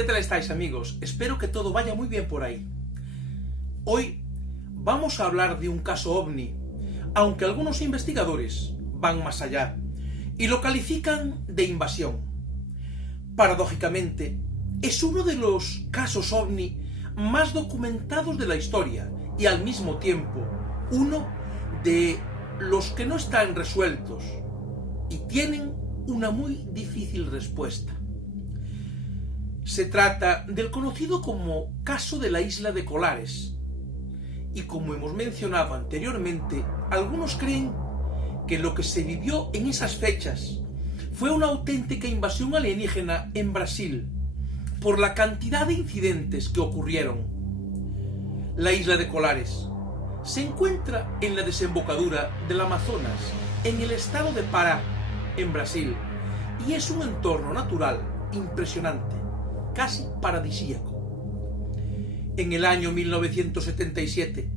¿Qué tal estáis, amigos? Espero que todo vaya muy bien por ahí. Hoy vamos a hablar de un caso ovni, aunque algunos investigadores van más allá y lo califican de invasión. Paradójicamente, es uno de los casos ovni más documentados de la historia y al mismo tiempo uno de los que no están resueltos y tienen una muy difícil respuesta. Se trata del conocido como caso de la isla de Colares, y como hemos mencionado anteriormente, algunos creen que lo que se vivió en esas fechas fue una auténtica invasión alienígena en Brasil, por la cantidad de incidentes que ocurrieron. La isla de Colares se encuentra en la desembocadura del Amazonas, en el estado de Pará, en Brasil, y es un entorno natural impresionante, casi paradisíaco. En el año 1977,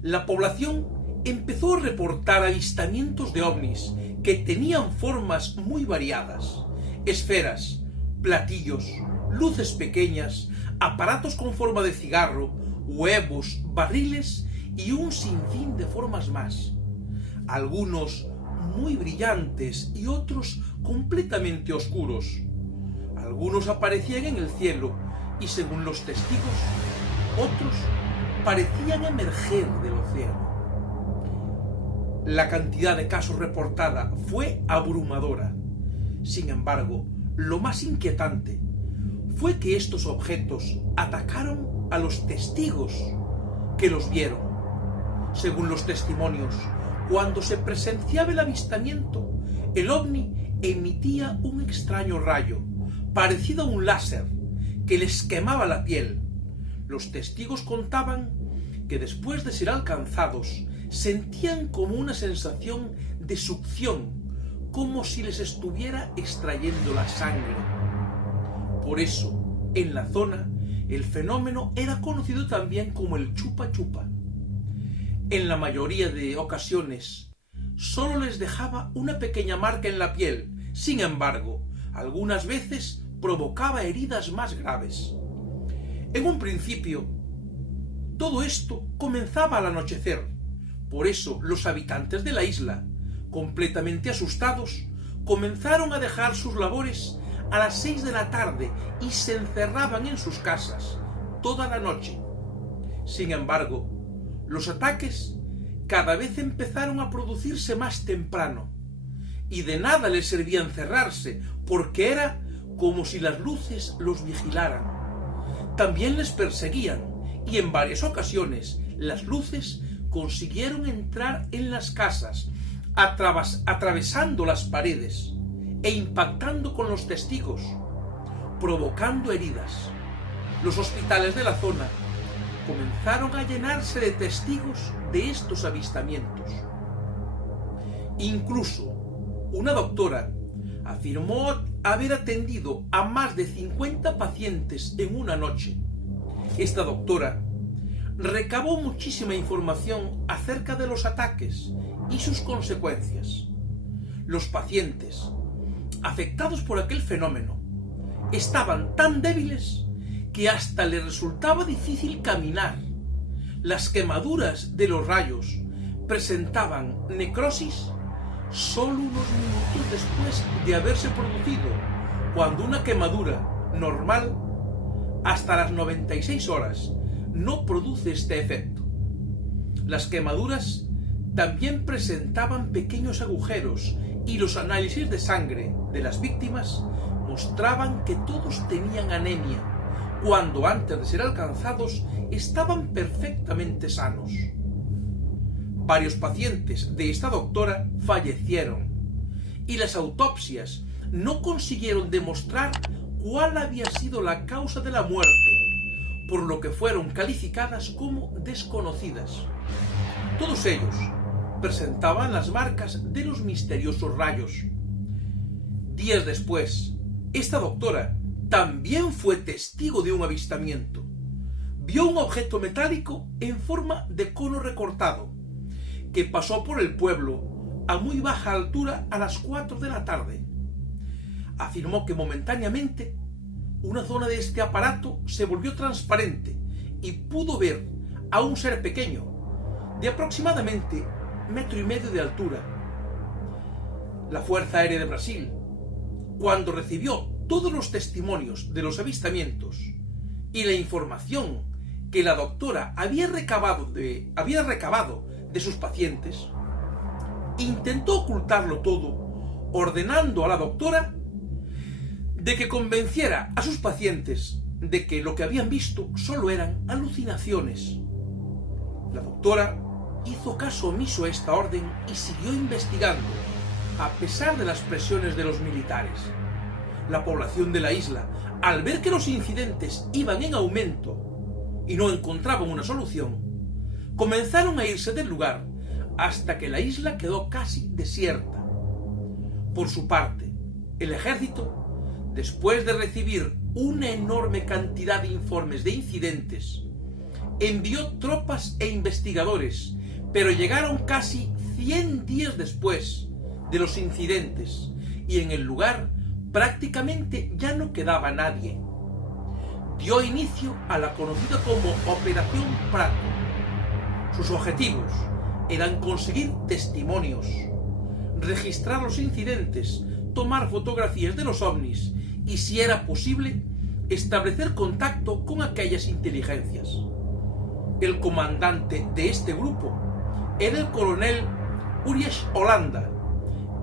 la población empezó a reportar avistamientos de ovnis que tenían formas muy variadas: esferas, platillos, luces pequeñas, aparatos con forma de cigarro, huevos, barriles y un sinfín de formas más. Algunos muy brillantes y otros completamente oscuros. Algunos aparecían en el cielo y, según los testigos, otros parecían emerger del océano. La cantidad de casos reportada fue abrumadora. Sin embargo, lo más inquietante fue que estos objetos atacaron a los testigos que los vieron. Según los testimonios, cuando se presenciaba el avistamiento, el ovni emitía un extraño rayo, parecido a un láser, que les quemaba la piel. Los testigos contaban que después de ser alcanzados, sentían como una sensación de succión, como si les estuviera extrayendo la sangre. Por eso, en la zona, el fenómeno era conocido también como el chupa chupa. En la mayoría de ocasiones, solo les dejaba una pequeña marca en la piel. Sin embargo, algunas veces provocaba heridas más graves. En un principio, todo esto comenzaba al anochecer. Por eso, los habitantes de la isla, completamente asustados, comenzaron a dejar sus labores a las 6 de la tarde y se encerraban en sus casas toda la noche. Sin embargo, los ataques cada vez empezaron a producirse más temprano, y de nada les servía encerrarse, porque era como si las luces los vigilaran. También les perseguían, y en varias ocasiones las luces consiguieron entrar en las casas, atravesando las paredes e impactando con los testigos, provocando heridas. Los hospitales de la zona comenzaron a llenarse de testigos de estos avistamientos. Incluso una doctora afirmó haber atendido a más de 50 pacientes en una noche. Esta doctora recabó muchísima información acerca de los ataques y sus consecuencias. Los pacientes afectados por aquel fenómeno estaban tan débiles que hasta les resultaba difícil caminar. Las quemaduras de los rayos presentaban necrosis solo unos minutos después de haberse producido, cuando una quemadura normal, hasta las 96 horas, no produce este efecto. Las quemaduras también presentaban pequeños agujeros y los análisis de sangre de las víctimas mostraban que todos tenían anemia, cuando antes de ser alcanzados estaban perfectamente sanos. Varios pacientes de esta doctora fallecieron y las autopsias no consiguieron demostrar cuál había sido la causa de la muerte, por lo que fueron calificadas como desconocidas. Todos ellos presentaban las marcas de los misteriosos rayos. Días después, esta doctora también fue testigo de un avistamiento. Vio un objeto metálico en forma de cono recortado, que pasó por el pueblo a muy baja altura a las 4 de la tarde. Afirmó que momentáneamente una zona de este aparato se volvió transparente y pudo ver a un ser pequeño, de aproximadamente 1,5 metros de altura. La Fuerza Aérea de Brasil, cuando recibió todos los testimonios de los avistamientos y la información que la doctora había recabado de sus pacientes, intentó ocultarlo todo, ordenando a la doctora de que convenciera a sus pacientes de que lo que habían visto solo eran alucinaciones. La doctora hizo caso omiso a esta orden y siguió investigando, a pesar de las presiones de los militares. La población de la isla, al ver que los incidentes iban en aumento y no encontraban una solución, comenzaron a irse del lugar hasta que la isla quedó casi desierta. Por su parte, el ejército, después de recibir una enorme cantidad de informes de incidentes, envió tropas e investigadores, pero llegaron casi 100 días después de los incidentes y en el lugar prácticamente ya no quedaba nadie. Dio inicio a la conocida como Operación Prato. Sus objetivos eran conseguir testimonios, registrar los incidentes, tomar fotografías de los ovnis y, si era posible, establecer contacto con aquellas inteligencias. El comandante de este grupo era el coronel Ulrich Hollanda,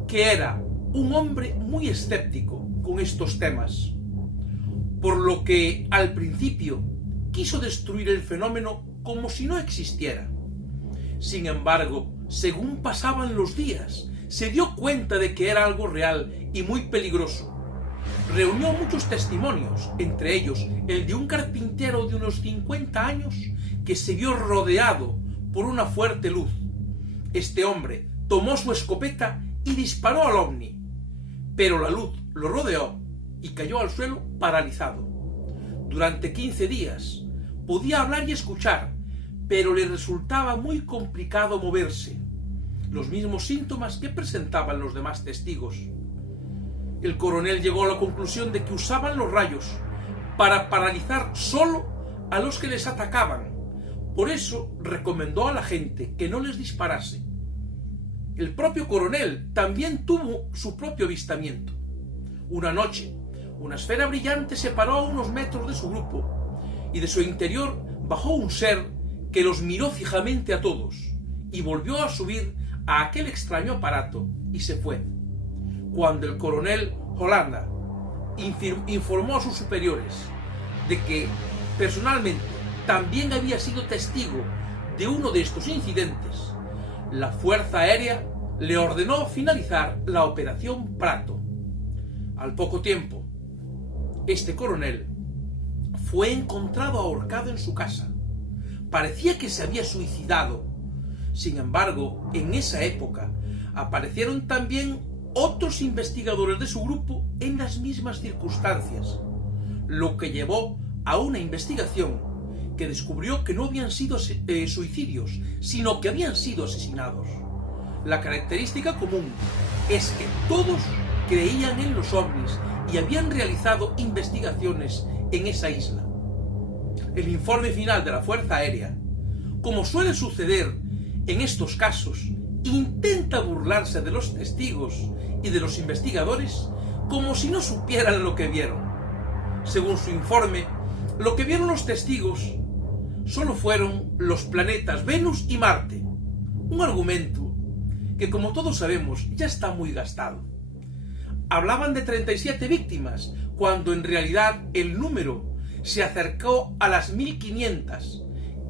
que era un hombre muy escéptico con estos temas, por lo que al principio quiso destruir el fenómeno como si no existiera. Sin embargo, según pasaban los días, se dio cuenta de que era algo real y muy peligroso. Reunió muchos testimonios, entre ellos el de un carpintero de unos 50 años que se vio rodeado por una fuerte luz. Este hombre tomó su escopeta y disparó al ovni, pero la luz lo rodeó y cayó al suelo paralizado. Durante 15 días podía hablar y escuchar, pero le resultaba muy complicado moverse, los mismos síntomas que presentaban los demás testigos. El coronel llegó a la conclusión de que usaban los rayos para paralizar solo a los que les atacaban. Por eso recomendó a la gente que no les disparase. El propio coronel también tuvo su propio avistamiento. Una noche, una esfera brillante se paró a unos metros de su grupo y de su interior bajó un ser que los miró fijamente a todos y volvió a subir a aquel extraño aparato y se fue. Cuando el coronel Hollanda informó a sus superiores de que personalmente también había sido testigo de uno de estos incidentes, la Fuerza Aérea le ordenó finalizar la Operación Prato. Al poco tiempo, este coronel fue encontrado ahorcado en su casa. Parecía que se había suicidado. Sin embargo, en esa época aparecieron también otros investigadores de su grupo en las mismas circunstancias, lo que llevó a una investigación que descubrió que no habían sido suicidios, sino que habían sido asesinados. La característica común es que todos creían en los ovnis y habían realizado investigaciones en esa isla. El informe final de la Fuerza Aérea, como suele suceder en estos casos, intenta burlarse de los testigos y de los investigadores como si no supieran lo que vieron. Según su informe, lo que vieron los testigos solo fueron los planetas Venus y Marte, un argumento que, como todos sabemos, ya está muy gastado. Hablaban de 37 víctimas, cuando en realidad el número se acercó a las 1500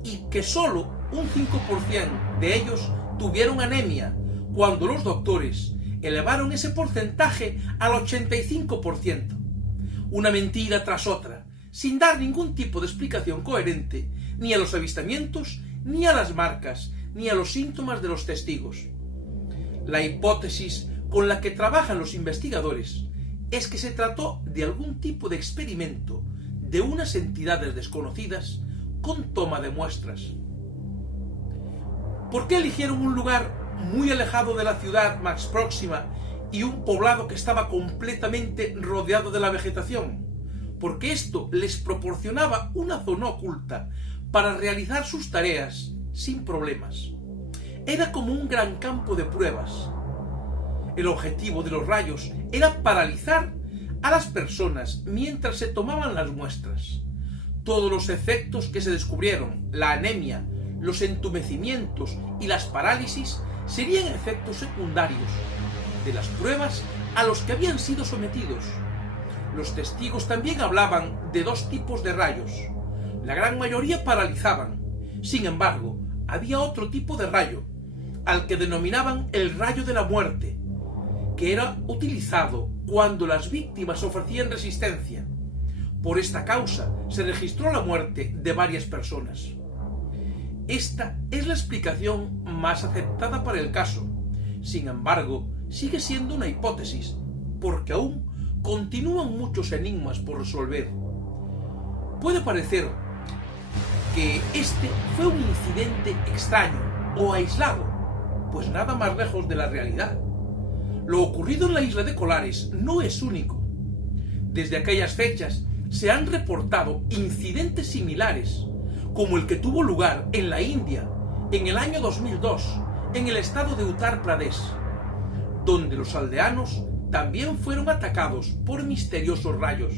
y que solo un 5% de ellos tuvieron anemia, cuando los doctores elevaron ese porcentaje al 85%. Una mentira tras otra, sin dar ningún tipo de explicación coherente ni a los avistamientos, ni a las marcas, ni a los síntomas de los testigos. La hipótesis con la que trabajan los investigadores es que se trató de algún tipo de experimento de unas entidades desconocidas con toma de muestras. ¿Por qué eligieron un lugar muy alejado de la ciudad más próxima y un poblado que estaba completamente rodeado de la vegetación? porque esto les proporcionaba una zona oculta para realizar sus tareas sin problemas. Era como un gran campo de pruebas. El objetivo de los rayos era paralizar a las personas mientras se tomaban las muestras. Todos los efectos que se descubrieron, la anemia, los entumecimientos y las parálisis, serían efectos secundarios de las pruebas a los que habían sido sometidos. Los testigos también hablaban de dos tipos de rayos. La gran mayoría paralizaban. Sin embargo, había otro tipo de rayo, al que denominaban el rayo de la muerte, que era utilizado cuando las víctimas ofrecían resistencia. Por esta causa se registró la muerte de varias personas. Esta es la explicación más aceptada para el caso. Sin embargo, sigue siendo una hipótesis, porque aún continúan muchos enigmas por resolver. Puede parecer que este fue un incidente extraño o aislado, pues nada más lejos de la realidad. Lo ocurrido en la isla de Colares no es único. Desde aquellas fechas se han reportado incidentes similares, como el que tuvo lugar en la India en el año 2002, en el estado de Uttar Pradesh, donde los aldeanos también fueron atacados por misteriosos rayos.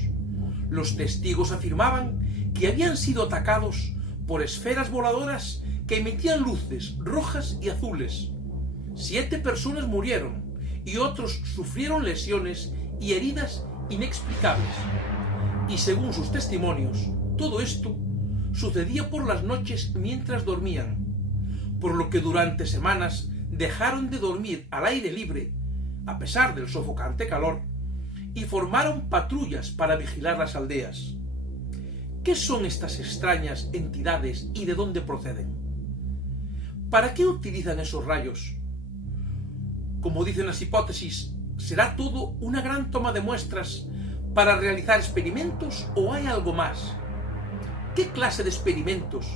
Los testigos afirmaban que habían sido atacados por esferas voladoras que emitían luces rojas y azules. 7 personas murieron y otros sufrieron lesiones y heridas inexplicables. Y según sus testimonios, todo esto sucedía por las noches mientras dormían, por lo que durante semanas dejaron de dormir al aire libre, a pesar del sofocante calor, y formaron patrullas para vigilar las aldeas. ¿Qué son estas extrañas entidades y de dónde proceden? ¿Para qué utilizan esos rayos? Como dicen las hipótesis, ¿será todo una gran toma de muestras para realizar experimentos o hay algo más? ¿Qué clase de experimentos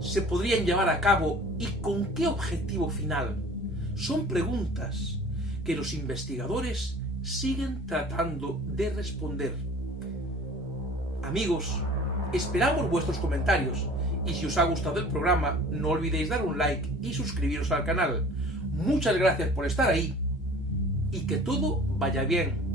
se podrían llevar a cabo y con qué objetivo final? Son preguntas que los investigadores siguen tratando de responder. Amigos, esperamos vuestros comentarios y si os ha gustado el programa no olvidéis dar un like y suscribiros al canal. Muchas gracias por estar ahí y que todo vaya bien.